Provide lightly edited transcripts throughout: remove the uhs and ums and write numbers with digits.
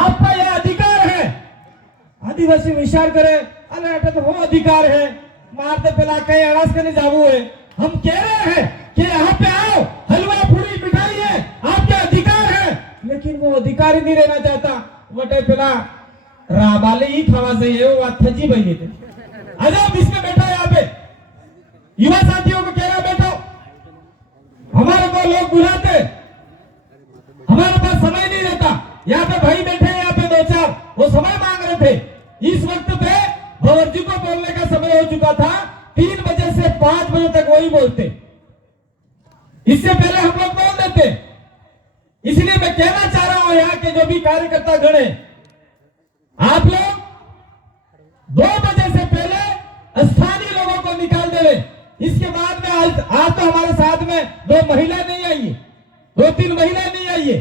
आपका यह अधिकार है। आदिवासी विचार करे अरे अटे तो वो अधिकार है मारते पेला कई अड़ास करने जाऊ है। हम कह रहे हैं कि यहाँ पे आओ, हलवा पूरी मिठाई है, आपके अधिकार है, लेकिन वो अधिकार ही नहीं रहना चाहता। वटे पेला राबाले ही खावा चाहिए वो बात थजी भाई थे। अजब इसमें बैठा यहाँ पे युवा साथियों को कह रहा बैठो, हमारे को लोग बुलाते, हमारे पास समय नहीं रहता। यहाँ पे भाई बैठे यहाँ पे दो चार वो समय मांग रहे थे। इस वक्त पे भंवर जी को बोलने का समय हो चुका था। 3 बजे से 5 बजे तक वही बोलते, इससे पहले हम लोग बोल देते। इसलिए मैं कहना चाह रहा हूं यहाँ के जो भी कार्यकर्ता गण है, आप लोग 2 बजे से पहले स्थानीय लोगों को निकाल दे। इसके बाद में आज तो हमारे साथ में 2 महिला नहीं आई है, 2-3 महिला नहीं आई है,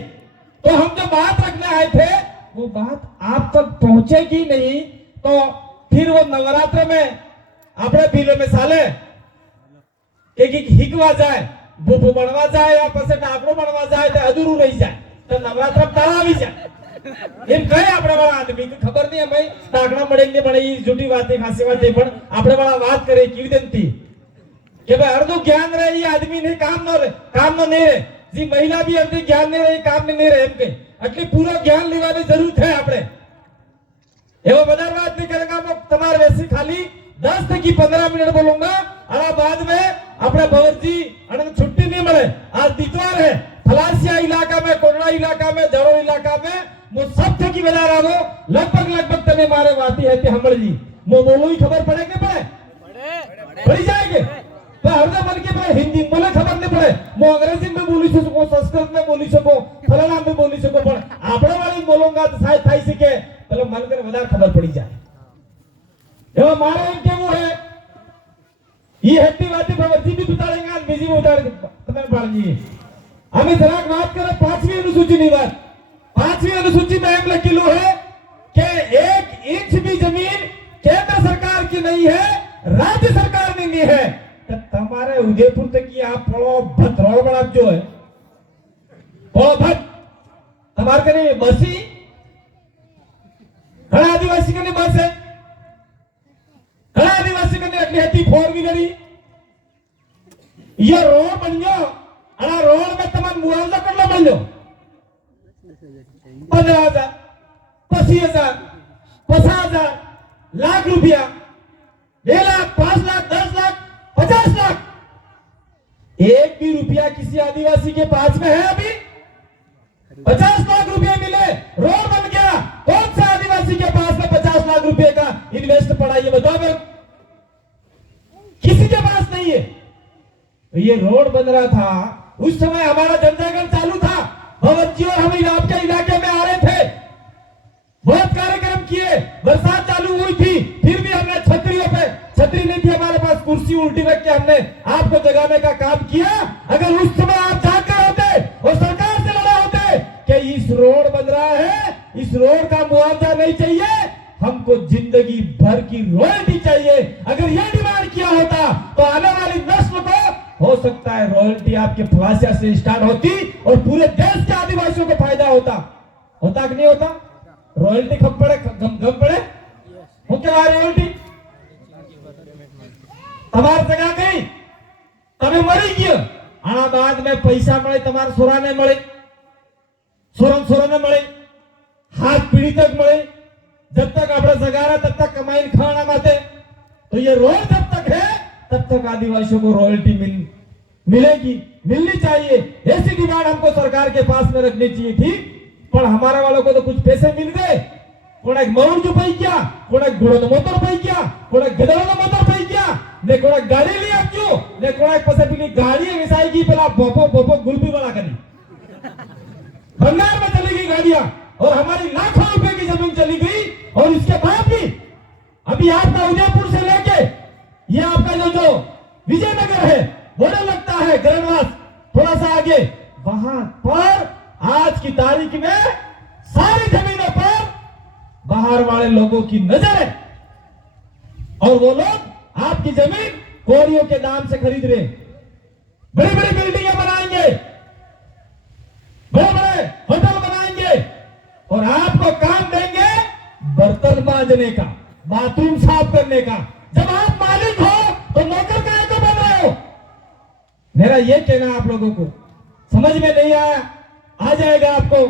तो हम जो बात रखने आए थे वो बात आप तक पहुंचेगी नहीं। तो फिर वो नवरात्र में अपने पीले में साले एक हिकवा जाए, बुबू बनवा जाए या पसे डाकड़ो बनवा जाए तो अधूरू रही जाए, तो नवरात्र ताला भी जाए। એમ કહે આપણે વાળા આદમી કે ખબર નહીં અમે ડાકડા મળે કે મળે ઈ જૂઠી વાતે ખાસી વાતે પણ આપણે વાળા વાત કરે કેવી દેનતી કે ભાઈ અડધું જ્ઞાન રહે ઈ આદમી ને કામ ન નહીં રહે जी महिला भी અડધી જ્ઞાન નહીં રહે કામ નહીં રહે એમ કે એટલે પૂરો જ્ઞાન લેવાની જરૂર છે આપણે એવો વધારે વાત નહીં કરેगा मैं તમારે वैसे खाली 10 થી 15 मिनट बोलूंगा और बाद में अपने भंवर जी अने छुट्टी नहीं मिले। आज दितवार है, फलासिया इलाका में, कोरड़ा इलाका में, जड़ो इलाका में मु सब थकी बजा रहा हूं। लगभग तने मारे वाती है ते हमर जी मु बोलो ही खबर पड़े के पड़े पड़ी जाएंगे तो हरदम मन के पर हिंदी बोले खबर नहीं पड़े मु अंग्रेजी में बोली सको, संस्कृत में बोली सको, फलाना में बोली सको, पर आपड़े वाली बोलूंगा तो शायद थाई सके तो मन कर વધારે खबर पड़ी जाए। एवं मारे एम केवू है ये हेती वाती भंवर जी भी बताड़ेंगे और बीजी उतार तुम्हारे बाळजी हमें जरा बात करें 5वीं अनुसूची की बात। 5वीं अनुसूची में एम लिखिलो है कि 1 इंच भी जमीन केंद्र सरकार की नहीं है, राज्य सरकार ने ली है। तो तुम्हारे उदयपुर तक की आप पड़ो भत रोड बड़ा जो है पड़ो भत तुम्हारे कने बसी घना आदिवासी कने बस है, घना आदिवासी कने अटली हती 4 व्हीलर ये रोड बन गयो और रोड में तमाम मुआवजा करना बन लो 15,000 25,000 50,000 लाख रुपया 2 लाख 5 लाख 10 लाख 50 लाख एक भी रुपया किसी आदिवासी के पास में है अभी? 50 लाख रुपए मिले, रोड बन गया, कौन सा आदिवासी के पास में 50 लाख रुपए का इन्वेस्ट पड़ा ये बताओ मेरे, किसी के पास नहीं है। ये रोड बन रहा था उस समय हमारा जनजागरण चालू था, भंवर जी और हम आपके इलाके में आ रहे थे, बहुत कार्यक्रम किए, बरसात चालू हुई थी, फिर भी हमने छतरियों पे, छतरी नहीं थी हमारे पास, कुर्सी उल्टी रख के हमने आपको जगाने का काम किया। अगर उस समय आप जाकर होते और सरकार से लड़े होते कि इस रोड बन रहा है, इस रोड का मुआवजा नहीं चाहिए, हमको जिंदगी भर की रॉयल्टी चाहिए, अगर यह डिमांड किया होता तो आने वाली नस्ल को हो सकता है रॉयल्टी आपके फलासिया से स्टार्ट होती और पूरे देश के आदिवासियों को फायदा होता कि नहीं होता? रॉयल्टी खम पड़े गम पड़े हो क्या रॉयल्टी તમારે જગા ગઈ તમે મરી ગયો આ બાદ में पैसा મળે તમારા સોરાને મળે સોરાને મળે हाथ पीढ़ी तक મળે जब तक આપણે जगारा तब तक कमाई खाना माते तो ये रोड जब तक है तब तक आदिवासियों को रॉयल्टी मिलेगी मिलनी चाहिए। ऐसी डिमांड हमको सरकार के पास में रखनी चाहिए थी, पर हमारे वालों को तो कुछ पैसे मिल गए, कोड़ा मौन जो पाई क्या, कोड़ा घोड़ो मोटर पाई क्या, कोड़ा गदड़ो मोटर पाई क्या, ने कोड़ा गाड़ी ली अब जो, ने कोड़ा पैसे भी गाड़ी मिसाई की पहला बोपो गुलबी बना करी भंगार में चली गई गाड़ियां और हमारी लाखों रुपए की जमीन चली गई। और इसके बाद भी अभी आपका उदयपुर से लेके ये आपका जो विजयनगर है बॉर्डर लगता है गरणवास थोड़ा सा आगे, वहां पर आज की तारीख में सारी जमीनों पर बाहर वाले लोगों की नजर है और वो लोग आपकी जमीन कोरियों के नाम से खरीद रहे, बड़ी बड़ी बिल्डिंगें बनाएंगे, बड़े बड़े होटल बनाएंगे और आप आपको काम देंगे बर्तन मांजने का, बाथरूम साफ करने का। जब आप मालिक हो तो नौकर काहे को बन रहे हो? मेरा ये कहना आप लोगों को, समझ में नहीं आया, आ जाएगा आपको,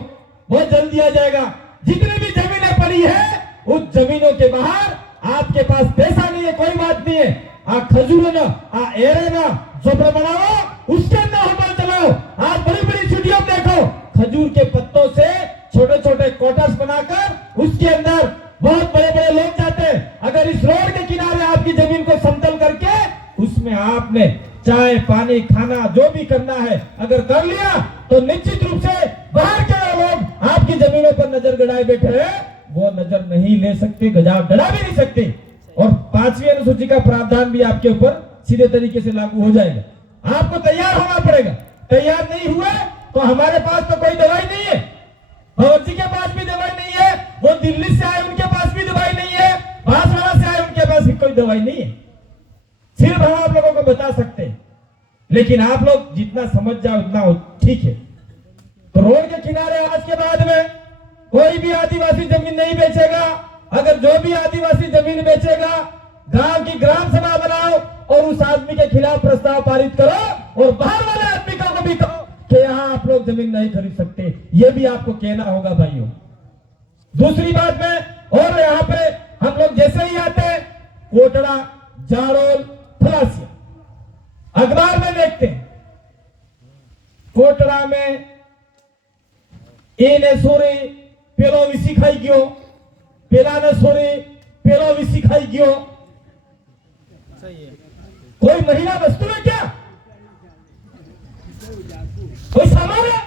बहुत जल्दी आ जाएगा। जितनी भी जमीनें पड़ी है उस जमीनों के बाहर आपके पास पैसा नहीं है, कोई बात नहीं है, आ खजूर ना, आ एरे ना, झोपड़ा बनाओ, उसके अंदर होटल चलाओ। आप बड़ी बड़ी स्टूडियो देखो, खजूर के पत्तों से छोटे छोटे क्वार्टर्स बनाकर उसके अंदर बहुत बड़े बड़े लोग जाते हैं। अगर इस रोड के किनारे आपकी जमीन को समतल करके उसमें आपने चाय पानी खाना जो भी करना है अगर कर लिया तो निश्चित रूप से बाहर के लोग आपकी जमीनों पर नजर गड़ाए बैठे हैं, वो नजर नहीं ले सकते, गड़ा भी नहीं सकते। और 5वीं अनुसूची का प्रावधान भी आपके ऊपर सीधे तरीके से लागू हो जाएगा। आपको तैयार होना पड़ेगा। तैयार नहीं हुए तो हमारे पास तो कोई दवाई नहीं है, भगत जी के पास भी दवाई नहीं है, वो दिल्ली से आए उनके पास भी दवाई नहीं है, बांसवाड़ा से आए उनके पास भी कोई दवाई नहीं है। सिर्फ हम आप लोगों को बता सकते हैं, लेकिन आप लोग जितना समझ जाओ उतना ठीक है। तो रोड के किनारे आज के बाद में कोई भी आदिवासी जमीन नहीं बेचेगा। अगर जो भी आदिवासी जमीन बेचेगा, गांव की ग्राम सभा बनाओ और उस आदमी के खिलाफ प्रस्ताव पारित करो और बाहर वाले आदमी को भी कहो कि यहाँ आप लोग जमीन नहीं खरीद सकते। ये भी आपको कहना होगा भाइयों। दूसरी बात में, और यहाँ पे हम लोग जैसे ही आते हैं कोटड़ा, जाड़ोल, फलासिया, अखबार में देखते हैं कोटड़ा में एने सोरे पेलो विसी खाई गयो, पेला ने सोरे पेलो विसी खाई गयो। कोई महिला वस्तु है क्या? कोई सामान है?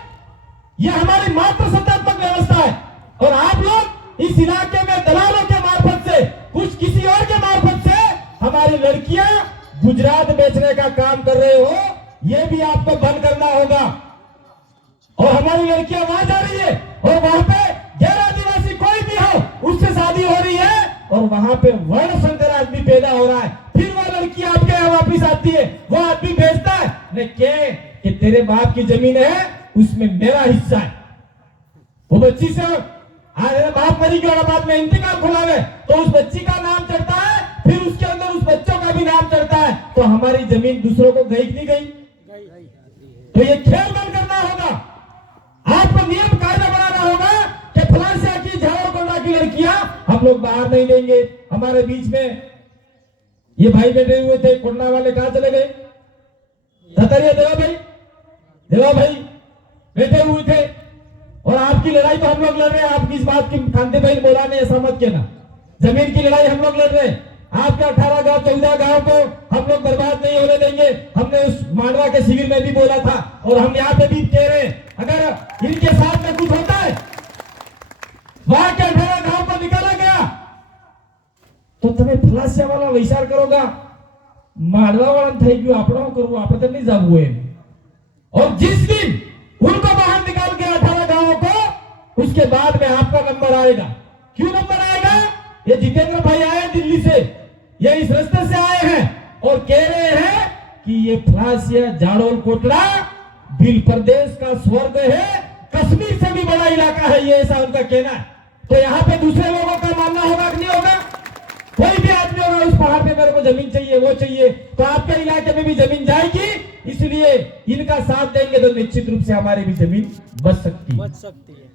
यह हमारी मात्र सत्तात्मक व्यवस्था है और आप लोग इस इलाके में दलालों के मार्फत से, कुछ किसी और के मार्फत से हमारी लड़कियां गुजरात बेचने का काम कर रहे हो। यह भी आपको बंद करना होगा। और हमारी लड़कियां वहां जा रही है और वहां पे गैर आदिवासी कोई भी हो उससे शादी हो रही है और वहां पे वर्ण संकर आदमी पैदा हो रहा है। फिर वो लड़की आपके यहाँ वापिस आती है, वो आदमी बेचता है कि तेरे बाप की जमीन है उसमें मेरा हिस्सा है। वो बच्ची से बाप मरी गया, बाद में इंतकाल खुलावे तो उस बच्ची का नाम चढ़ता है, फिर उसके अंदर उस बच्चों का भी नाम चढ़ता है। तो हमारी जमीन दूसरों को गई नहीं गई? तो ये खेल बंद करना होगा। आपको नियम कायदा बनाना होगा कि फलासिया की, झाड़ोकोंडा की लड़कियां हम लोग बाहर नहीं देंगे। हमारे बीच में ये भाई बैठे हुए थे, कोंडा वाले कहां चले गए? देवा भाई बैठे हुए थे और आपकी लड़ाई तो हम लोग लड़ रहे हैं। आपकी इस बात की खानते भाई बोला नहीं, ऐसा मत कहना। जमीन की लड़ाई हम लोग लड़ रहे हैं। आपका 18 गांव 14 गांव को हम लोग बर्बाद नहीं होने देंगे। हमने उस मांडवा के शिविर में भी बोला था और हम यहाँ पे भी कह रहे हैं, अगर इनके साथ में कुछ होता है, वहां के 18 गांव को निकाला गया तो तुम्हें फलासिया वाला विचार करोगा, मांडवा वाला થઈ ગયું આપણો કરવું, આપણે તો नहीं जाबू है। और जिस दिन उनको बाहर निकाल के 18 गांवों को, उसके बाद में आपका नंबर आएगा। क्यों नंबर आएगा? ये जितेंद्र भाई आए दिल्ली से, ये इस रास्ते से आए हैं और कह रहे हैं कि ये फलासिया, जाड़ोल, कोटड़ा बिल प्रदेश का स्वर्ग है, कश्मीर से भी बड़ा इलाका है, ये ऐसा उनका कहना है। तो यहाँ पे दूसरे लोगों का मानना होगा कि नहीं होगा? कोई भी आदमी होगा उस पहाड़ पे मेरे को जमीन चाहिए, वो चाहिए, तो आपके इलाके में भी जमीन जाएगी। इसलिए इनका साथ देंगे तो निश्चित रूप से हमारी भी जमीन बच सकती है।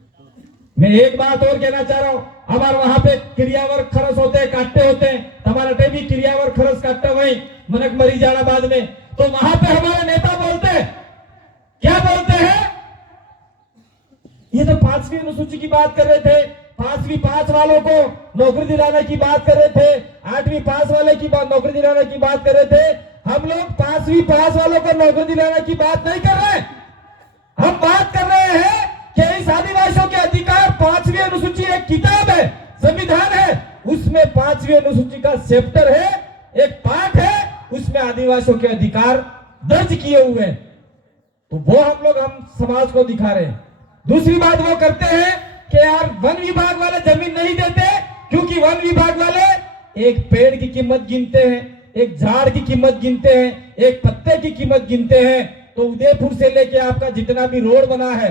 मैं एक बात और कहना चाह रहा हूँ, हमारे वहां पे क्रियावर खरस होते हैं, काटते होते हैं, हमारा टेबी क्रियावर खरस काटते वही मनक मरी जाना बाद में। तो वहां पे हमारे नेता बोलते हैं, क्या बोलते हैं? ये तो 5वीं अनुसूची की बात कर रहे थे, 5वीं पास वालों को नौकरी दिलाने की बात कर रहे थे, 8वीं पास वाले की बात नौकरी दिलाने की बात कर रहे थे। हम लोग 5वीं पास वालों को नौकरी दिलाने की बात नहीं कर रहे, हम बात कर रहे हैं कि इस आदिवासियों के अधिकार 5वीं अनुसूची एक किताब है, संविधान है, उसमें 5वीं अनुसूची का चैप्टर है, एक पाठ है, उसमें आदिवासियों के अधिकार दर्ज किए हुए हैं। तो वो हम समाज को दिखा रहे हैं। दूसरी बात वो करते हैं कि यार वन विभाग वाले जमीन नहीं देते, क्योंकि वन विभाग वाले एक पेड़ की कीमत गिनते हैं, एक झाड़ की कीमत गिनते हैं, एक पत्ते की कीमत गिनते हैं। तो उदयपुर से लेके आपका जितना भी रोड बना है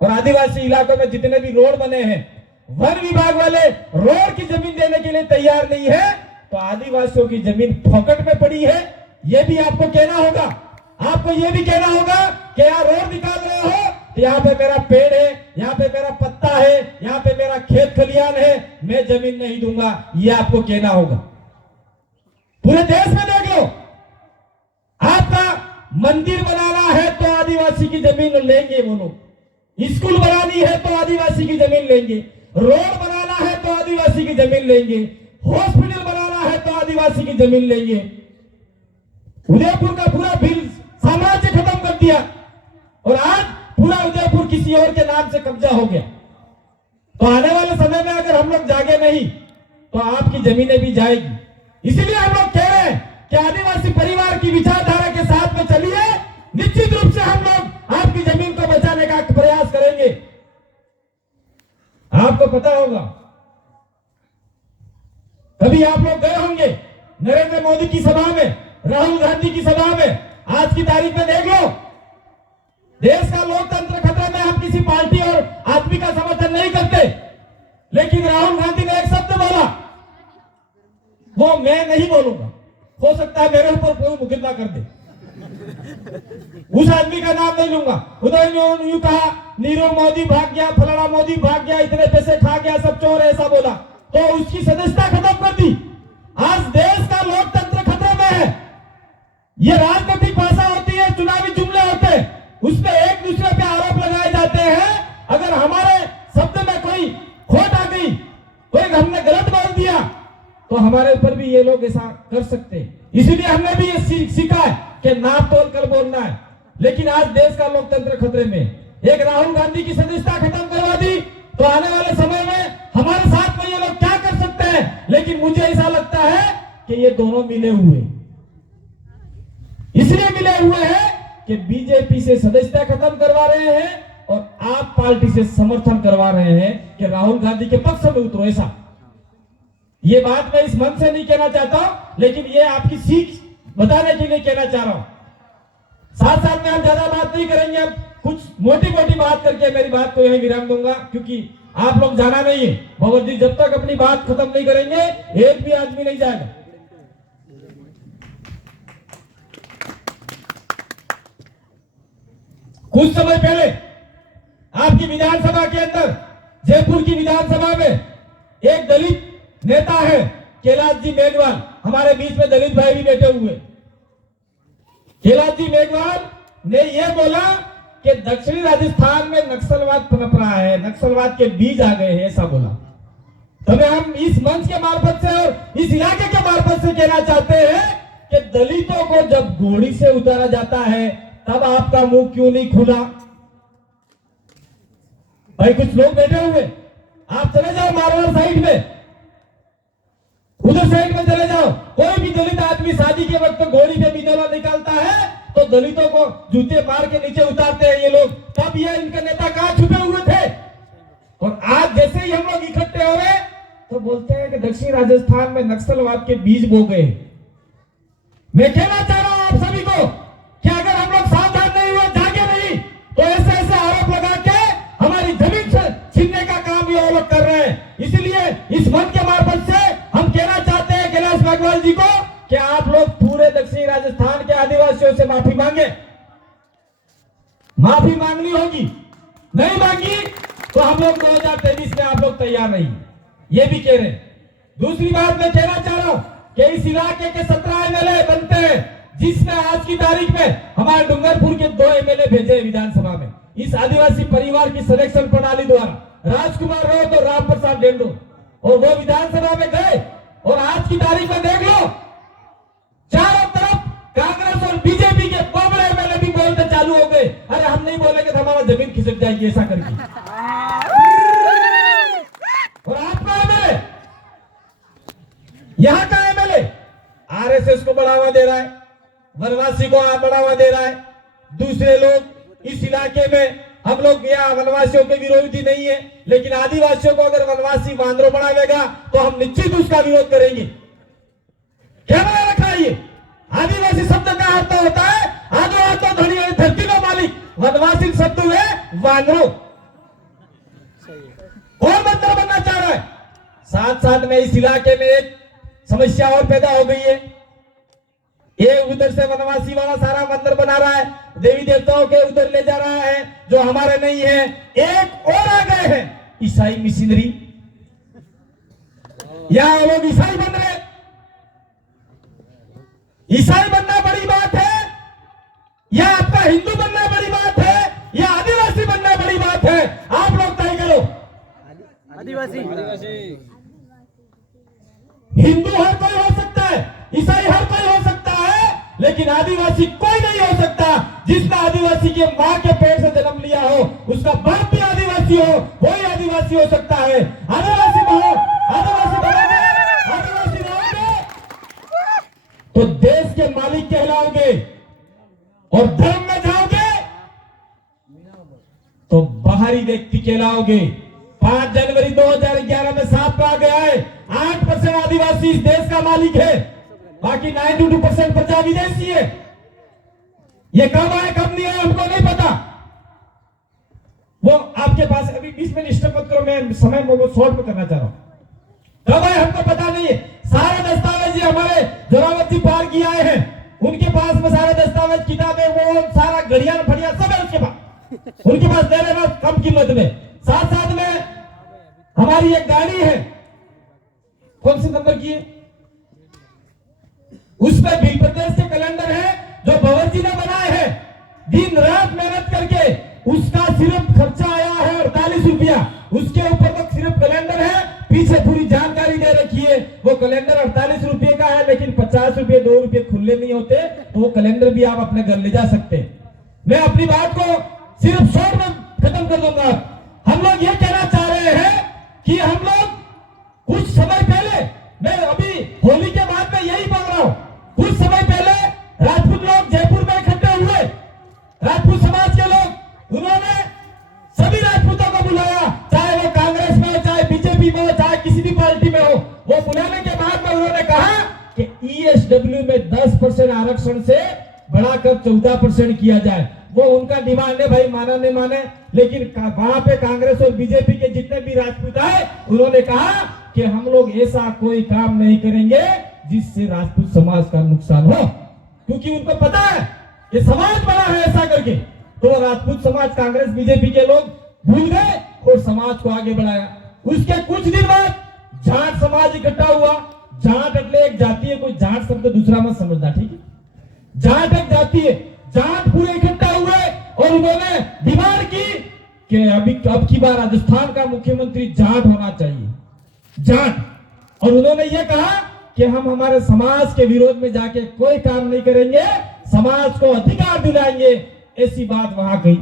और आदिवासी इलाकों में जितने भी रोड बने हैं, वन विभाग वाले रोड की जमीन देने के लिए तैयार नहीं है, तो आदिवासियों की जमीन फोकट में पड़ी है, ये भी आपको कहना होगा। आपको ये भी कहना होगा कि यहाँ रोड निकाल रहे हो तो यहाँ पे मेरा पेड़ है, यहाँ पे मेरा पत्ता है, यहाँ पे मेरा खेत खलियान है, मैं जमीन नहीं दूंगा, ये आपको कहना होगा। पूरे देश में देख लो, आपका मंदिर बनाना है तो आदिवासी की जमीन लेंगे वो लोग, स्कूल बनानी है तो आदिवासी की जमीन लेंगे, रोड बनाना है तो आदिवासी की जमीन लेंगे, हॉस्पिटल बनाना है तो आदिवासी की जमीन लेंगे। उदयपुर का पूरा भील साम्राज्य खत्म कर दिया और आज पूरा उदयपुर किसी और के नाम से कब्जा हो गया। तो आने वाले समय में अगर हम लोग जागे नहीं तो आपकी जमीनें भी जाएगी। इसीलिए हम लोग कह रहे हैं कि आदिवासी परिवार की विचारधारा के साथ में चलिए, निश्चित रूप से हम लोग आपकी जमीन को बचाने का प्रयास करेंगे। आपको पता होगा, कभी आप लोग गए होंगे नरेंद्र मोदी की सभा में, राहुल गांधी की सभा में। आज की तारीख में देख लो, देश का लोकतंत्र खतरे में। हम किसी पार्टी और आदमी का समर्थन नहीं करते, लेकिन राहुल गांधी ने एक शब्द बोला, वो मैं नहीं बोलूंगा, हो सकता है मेरे ऊपर कोई मुकदमा कर दे, उस आदमी का नाम नहीं लूंगा। उन्होंने यूं कहा, नीरव मोदी भाग गया, फलाना मोदी भाग गया, इतने पैसे खा गया, सब चोर है, ऐसा बोला, तो उसकी सदस्यता खत्म कर दी। आज देश का लोकतंत्र खतरे में है। ये राजनीतिक भाषा होती है, चुनावी जुमले होते हैं, उसमें एक दूसरे पे आरोप लगाए जाते हैं। अगर हमारे शब्द में कोई खोट आ गई, कोई हमने गलत बोल दिया, तो हमारे ऊपर भी ये लोग ऐसा कर सकते हैं। इसीलिए हमने भी ये सीखा है कि नाप तोल कर बोलना है। लेकिन आज देश का लोकतंत्र खतरे में। एक राहुल गांधी की सदस्यता खत्म करवा दी, तो आने वाले समय में हमारे साथ में ये लोग क्या कर सकते हैं। लेकिन मुझे ऐसा लगता है कि ये दोनों मिले हुए, इसलिए मिले हुए हैं कि बीजेपी से सदस्यता खत्म करवा रहे हैं और आप पार्टी से समर्थन करवा रहे हैं कि राहुल गांधी के पक्ष में उतरो। ऐसा ये बात मैं इस मन से नहीं कहना चाहता हूं, लेकिन ये आपकी सीख बताने के लिए कहना चाह रहा हूं। साथ साथ में हम ज्यादा बात नहीं करेंगे, अब कुछ मोटी मोटी बात करके मेरी बात को यही विराम दूंगा, क्योंकि आप लोग जाना नहीं है। भगवत जी जब तक अपनी बात खत्म नहीं करेंगे, एक भी आदमी नहीं जाएगा। कुछ समय पहले आपकी विधानसभा के अंदर, जयपुर की विधानसभा में एक दलित नेता है कैलाश जी मेघवाल, हमारे बीच में दलित भाई भी बैठे हुए। कैलाश जी मेघवाल ने यह बोला कि दक्षिणी राजस्थान में नक्सलवाद पनप रहा है, नक्सलवाद के बीज आ गए हैं, ऐसा बोला। तभी हम इस मंच के मार्फत से और इस इलाके के मार्फत से कहना चाहते हैं कि दलितों को जब घोड़ी से उतारा जाता है, तब आपका मुंह क्यों नहीं खुला? भाई कुछ लोग बैठे हुए, आप चले जाओ मारवाड़ साइड में, उधर साइड में चले जाओ। कोई भी दलित आदमी शादी के वक्त घोड़ी पे बिना निकालता है तो दलितों को जूते मार के नीचे उतारते हैं ये लोग। तब ये इनके नेता कहां छुपे हुए थे? और आज जैसे ही हम लोग इकट्ठे हो रहे तो बोलते हैं कि दक्षिण राजस्थान में नक्सलवाद के बीज बो गए। मैं कहना चाह रहा हूं आप सभी को कि अगर हम लोग सावधान नहीं हुए, जागे नहीं, तो ऐसे ऐसे आरोप लगा के हमारी जमीन छीनने का काम ये लोग कर रहे हैं। इसलिए इस मन के मार्फत से हम कहना चाहते हैं कैलाश मेघवाल जी को कि आप लोग पूरे दक्षिणी राजस्थान के आदिवासियों से माफी मांगे। माफी मांगनी होगी, नहीं मांगी तो हम लोग 2023 में आप लोग तैयार नहीं, ये भी कह रहे हैं। दूसरी बात मैं कहना चाह रहा हूं कि इस इलाके के 17 एमएलए बनते हैं, जिसमें आज की तारीख में हमारे डूंगरपुर के 2 एमएलए भेजे विधानसभा में इस आदिवासी परिवार की सिलेक्शन प्रणाली द्वारा, राजकुमार राउत और राम प्रसाद डेंडो, और वो विधानसभा में गए। और आज की तारीख में देख लो, चारों तरफ कांग्रेस और बीजेपी के बड़े एमएलए भी बोलते चालू हो गए, अरे हम नहीं बोलेंगे तो हमारा जमीन खिसक जाएगी, ऐसा करके। और आपका एमएलए, यहां का एमएलए आरएसएस को बढ़ावा दे रहा है, वनवासी को बढ़ावा दे रहा है। दूसरे लोग इस इलाके में, हम लोग यहाँ वनवासियों के विरोधी नहीं है, लेकिन आदिवासियों को अगर वनवासी वांदरो बनावेगा तो हम निश्चित उसका विरोध करेंगे। क्या बना रखा है ये? आदिवासी शब्द का अर्थ होता है आदो आतो धनी धरती का मालिक, वनवासी शब्द है वानरो। कौन मंत्र बनना साथ साथ में इस इलाके में एक समस्या और पैदा हो गई है। ये उधर से वनवासी वाला सारा मंदिर बना रहा है, देवी देवताओं के उधर ले जा रहा है जो हमारे नहीं है। एक और आ गए हैं ईसाई मिशनरी, या लोग ईसाई बन रहे। ईसाई बनना बड़ी बात है या आपका हिंदू बनना बड़ी बात है या आदिवासी बनना बड़ी बात है? आप लोग तय करो। आदिवासी हिंदू हर कोई हो सकता है, ईसाई हर कोई हो सकता है, लेकिन आदिवासी कोई नहीं हो सकता। जिसने आदिवासी के मां के पेट से जन्म लिया हो, उसका बाप भी आदिवासी हो, वही आदिवासी हो सकता है। आदिवासी बनो, आदिवासी बनोगे, आदिवासी रहोगे तो देश के मालिक कहलाओगे, और धर्म में जाओगे तो बाहरी व्यक्ति कहलाओगे। 5 जनवरी 2011 में साफ कहा गया है 8% आदिवासी इस देश का मालिक है, बाकी 92% प्रजा विदेशी है। ये कब आए कब नहीं आए हमको नहीं पता। वो आपके पास अभी 20 मिनट डिस्टर्ब मत करो, मैं समय को शॉर्ट में करना चाह रहा हूं। कब आए हमको पता नहीं है। सारे दस्तावेज हमारे जोरावर जी पार किए आए हैं, उनके पास में सारे दस्तावेज किताबें वो सारा घड़ियाल फड़िया सब है उसके पास, उनके पास दे रहे कम कीमत में। साथ साथ में हमारी एक गाड़ी है, कौन से नंबर की है, उस पर भी प्रदेश के कैलेंडर है जो भवन जी ने बनाए हैं। दिन रात मेहनत करके उसका सिर्फ खर्चा आया है 48 रुपया। उसके ऊपर तो सिर्फ कैलेंडर है, पीछे पूरी जानकारी दे रखी है। वो कैलेंडर 48 रुपये का है, लेकिन 50 रुपये 2 रुपये खुले नहीं होते, तो वो कैलेंडर भी आप अपने घर ले जा सकते हैं। मैं अपनी बात को सिर्फ शॉर्ट में खत्म कर दूंगा। हम लोग ये कहना चाह रहे हैं कि हम लोग कुछ समय पहले, मैं अभी होली के बाद में यही बोल रहा हूं, कुछ समय पहले राजपूत लोग जयपुर में इकट्ठे हुए, राजपूत समाज के लोग, उन्होंने सभी राजपूतों को बुलाया, चाहे वो कांग्रेस में हो, चाहे बीजेपी में हो, चाहे किसी भी पार्टी में हो। वो बुलाने के बाद में उन्होंने कहा कि ईएसडब्ल्यू में 10% आरक्षण से बढ़ाकर 14% किया जाए। वो उनका डिमांड है भाई, माना नहीं माने, लेकिन वहां पे कांग्रेस और बीजेपी के जितने भी राजपूत आए, उन्होंने कहा कि हम लोग ऐसा कोई काम नहीं करेंगे जिससे राजपूत समाज का नुकसान हो, क्योंकि उनको पता है कि समाज बड़ा है ऐसा करके। तो राजपूत समाज कांग्रेस बीजेपी के लोग भूल गए और समाज को आगे बढ़ाया। उसके कुछ दिन बाद जाट समाज इकट्ठा हुआ। जाट એટલે एक जाति है, कोई जाट शब्द दूसरा मत समझना, ठीक है? जाट एक जाति है। जाट पूरे इकट्ठा हुए और उन्होंने डिमांड की कि अब की बार राजस्थान का मुख्यमंत्री जाट होना चाहिए, जाट। और उन्होंने ये कहा कि हम हमारे समाज के विरोध में जाके कोई काम नहीं करेंगे, समाज को अधिकार दिलाएंगे, ऐसी बात वहां गई।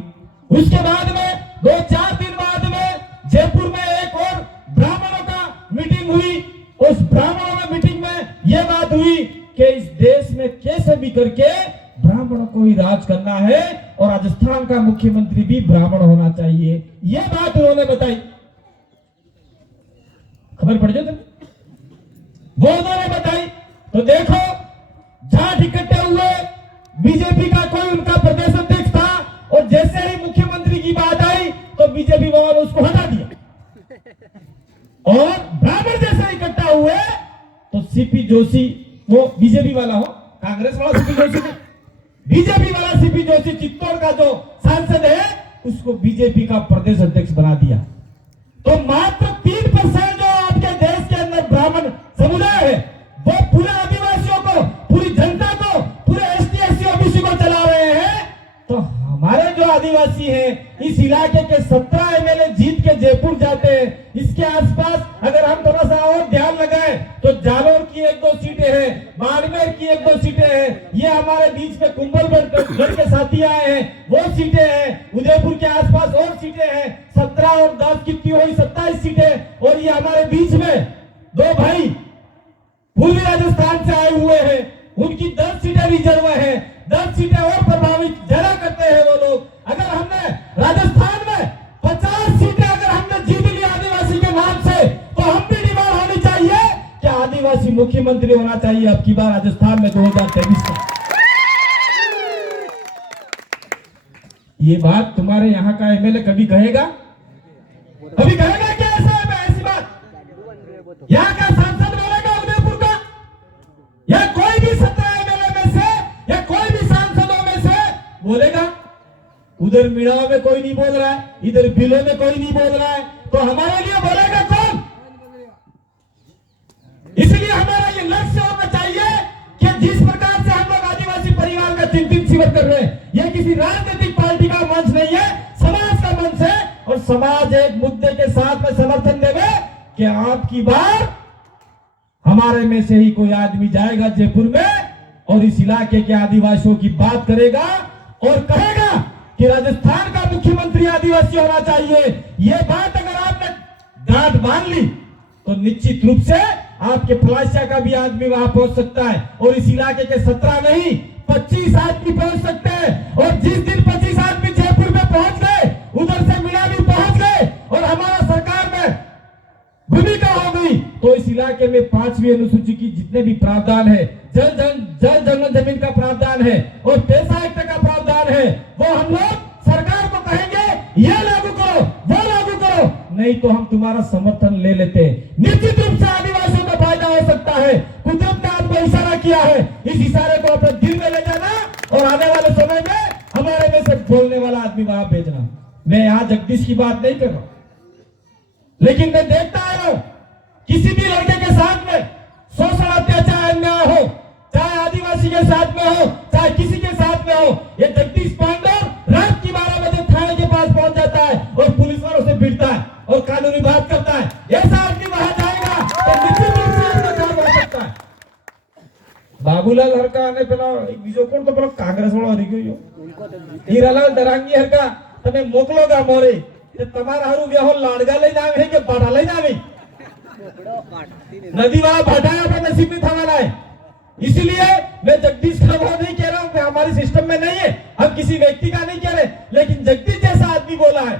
उसके बाद में 2-4 दिन बाद में जयपुर में एक और ब्राह्मणों का मीटिंग हुई। उस ब्राह्मणों में मीटिंग में यह बात हुई कि इस देश में कैसे भी करके ब्राह्मणों को ही राज करना है और राजस्थान का मुख्यमंत्री भी ब्राह्मण होना चाहिए। यह बात उन्होंने बताई। खबर पड़ जाए वो उन्होंने बताई। तो देखो, जाट इकट्ठे हुए, बीजेपी का कोई उनका प्रदेश अध्यक्ष था, और जैसे ही मुख्यमंत्री की बात आई तो बीजेपी वालों ने उसको हटा दिया। और ब्राह्मण जैसे इकट्ठा हुए तो सीपी जोशी, वो बीजेपी वाला हो, कांग्रेस वाला सीपी जोशी, बीजेपी वाला सीपी जोशी चित्तौड़ का जो सांसद है, उसको बीजेपी का प्रदेश अध्यक्ष बना दिया। तो मात्र 3% जो आपके देश के अंदर ब्राह्मण समुदाय है, वो पूरे आदिवासियों को, पूरी जनता को, पूरे एसटी एससी ओबीसी को चला रहे हैं। तो हमारे जो आदिवासी हैं, इस इलाके के 17 एमएलए जीत के जयपुर जाते हैं। इसके आसपास अगर हम थोड़ा सा और ध्यान लगाएं तो जालोर की 1-2 सीटें हैं, बाड़मेर की 1-2 सीटें हैं, ये हमारे बीच में कुंभलगढ़ के साथी आए हैं, वो सीटें हैं। उदयपुर के आसपास और सीटें हैं, 17 और 10 कितनी हुई, 27 सीटें। और ये हमारे बीच में 2 भाई पूर्वी राजस्थान से आए हुए हैं, उनकी 10 सीटें रिजर्व है। 10 सीटें और प्रभावित जरा करते हैं वो लोग। अगर हमने राजस्थान में 50 सीटें अगर हमने जीत ली आदिवासी के नाम से, तो हम भी डिमांड होनी चाहिए कि आदिवासी मुख्यमंत्री होना चाहिए अब की बार राजस्थान में 2023 में। ये बात तुम्हारे यहाँ का एमएलए कभी कहेगा? कभी कहेगा क्या ऐसा है ऐसी बात? यहाँ का सांसद बोलेगा उदयपुर का, या कोई भी 17 एमएलए में से या कोई भी सांसदों में से बोलेगा? उधर मीडिया में कोई नहीं बोल रहा है, इधर बिलों में कोई नहीं बोल रहा है, तो हमारे लिए बोलेगा कौन? इसलिए हमारा ये लक्ष्य होना चाहिए कि जिस प्रकार से हम लोग आदिवासी परिवार का चिंतन शिविर कर रहे हैं, यह किसी राजनीतिक पार्टी का मंच नहीं है, समाज का मंच है। और समाज एक मुद्दे के साथ में समर्थन देवे कि आपकी बार हमारे में से ही कोई आदमी जाएगा जयपुर में और इस इलाके के आदिवासियों की बात करेगा और कहेगा कि राजस्थान का मुख्यमंत्री आदिवासी होना चाहिए। यह बात अगर आपने गांठ बांध ली तो निश्चित रूप से आपके फलासिया का भी आदमी वहां पहुंच सकता है और इस इलाके के 17 नहीं 25 आदमी पहुंच सकते हैं। और जिस दिन 25 आदमी जयपुर में पहुंच गए, उधर से मीणा भी पहुंच गए और हमारा सरकार में भूमिका हो गई, तो इस इलाके में 5वीं अनुसूची की जितने भी प्रावधान है, जल जंगल जमीन का प्रावधान है और पैसा एक्ट का प्रावधान है, वो हम लोग सरकार को कहेंगे ये लागू करो, वो लागू करो, नहीं तो हम तुम्हारा समर्थन ले लेते हैं। निश्चित रूप से आदिवासियों का फायदा हो सकता है। कुदरत ने आपको इशारा किया है, इस इशारे को अपने दिल में ले जाना और आने वाले समय में हमारे में से बोलने वाला आदमी वहां भेजना। मैं यहाँ जगदीश की बात नहीं कर रहा, लेकिन मैं देखता आया हूं किसी भी लड़के के साथ में शोषण अत्याचार अन्याय हो, चाहे आदिवासी के साथ में हो चाहे किसी के साथ में हो, ये जगदीश पांडव रात की 12 बजे थाने के पास पहुंच जाता है और पुलिस वालों से भिड़ता है और कानूनी बात करता है। ऐसा आदमी वहां जाएगा तो निश्चित रूप से इसका काम हो सकता है। बाबूलाल हरका ने પેલા બીજો કોણ તો પેલો કાંગ્રેસ વાળો હરી ગયો હીરાલાલ દરાંગી હરકા તમે મોકલો ગા મોરે તે તમારા હારું વ્યાહો લાડગા લઈને આવે કે બાટા લઈને આવે नदी वाला भाटा अपने नसीब में था वाला है। इसलिए मैं जगदीश का वो नहीं कह रहा हूं कि हमारे सिस्टम में नहीं है, हम किसी व्यक्ति का नहीं कह रहे, लेकिन जगदीश जैसा आदमी बोला है,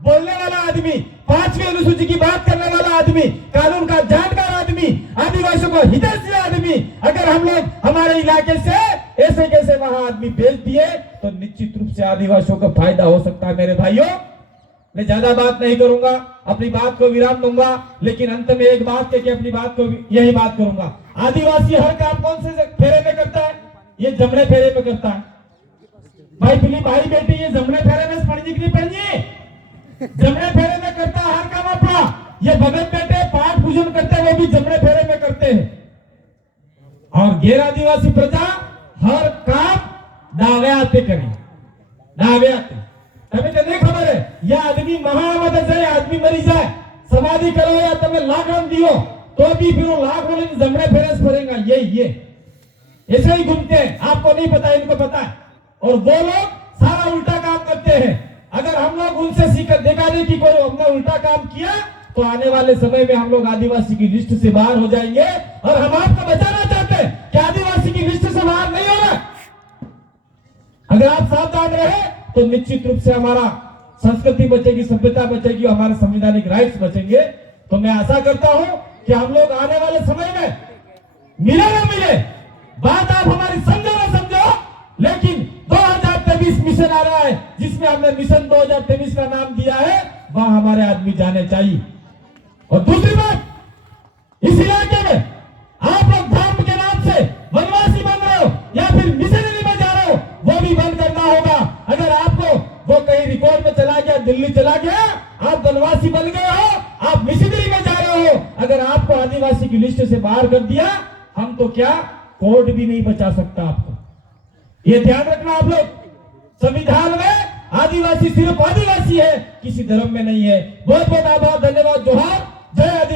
बोलने वाला आदमी, 5वीं अनुसूची की बात करने वाला आदमी, कानून का जानकार आदमी, आदिवासियों को हितैषी आदमी, अगर हम लोग हमारे इलाके से ऐसे कैसे वहां आदमी भेज दिए तो निश्चित रूप से आदिवासियों को फायदा हो सकता है। मेरे भाइयों, मैं ज्यादा बात नहीं करूंगा, अपनी बात को विराम दूंगा, लेकिन अंत में एक बात कह के अपनी बात को यही बात करूंगा। आदिवासी हर काम कौन से फेरे में करता है? ये जमणे फेरे में करता है। भाई पिली भाई बेटी ये जमणे फेरे में पढ़नी की नहीं पढ़नी, जमणे फेरे में करता है हर काम अपना। ये भगत बेटे पाठ पूजन करते हैं, वो भी जमणे फेरे में करते हैं। और गैर आदिवासी प्रजा हर काम दावे आते करे, दावे आते। તમે તને ખબર है ये आदमी महामत जाए, आदमी मरी जाए, समाधि करो या તમે लाख रन दियो तो भी फिर वो लाख वाले जमणे फेरस पड़ेगा। ये ऐसे ही घूमते हैं, आपको नहीं पता, इनको पता है। और वो लोग सारा उल्टा काम करते हैं। अगर हम लोग उनसे सीख देखा नहीं कि कोई हमने उल्टा काम किया तो आने वाले समय में हम लोग आदिवासी की लिस्ट से बाहर हो जाएंगे। और हम आपको बचाना चाहते हैं कि आदिवासी की लिस्ट से बाहर नहीं होना। अगर आप सावधान रहे तो निश्चित रूप से हमारा संस्कृति बचेगी, सभ्यता बचेगी, हमारे संवैधानिक राइट्स बचेंगे। तो मैं आशा करता हूं कि हम लोग आने वाले समय में मिले ना मिले, बात आप हमारी समझो ना समझो, लेकिन 2023 मिशन आ रहा है जिसमें हमने मिशन 2023 का नाम दिया है, वहां हमारे आदमी जाने चाहिए। और दूसरी बात, इस इलाके में आप लोग धर्म के नाम से वनवासी बन रहे हो या फिर मिशनरी में जा रहे हो, वो भी बंद करना होगा। अगर आपको वो कहीं रिकॉर्ड में चला गया, दिल्ली चला गया, आप वनवासी बन गए हो, आप मिशनरी में जा रहे हो, अगर आपको आदिवासी की लिस्ट से बाहर कर दिया, हम तो क्या कोर्ट भी नहीं बचा सकता आपको। ये ध्यान रखना आप लोग। संविधान में आदिवासी सिर्फ आदिवासी है, किसी धर्म में नहीं है। बहुत बहुत आभार, धन्यवाद, जोहार, जय आदिवासी।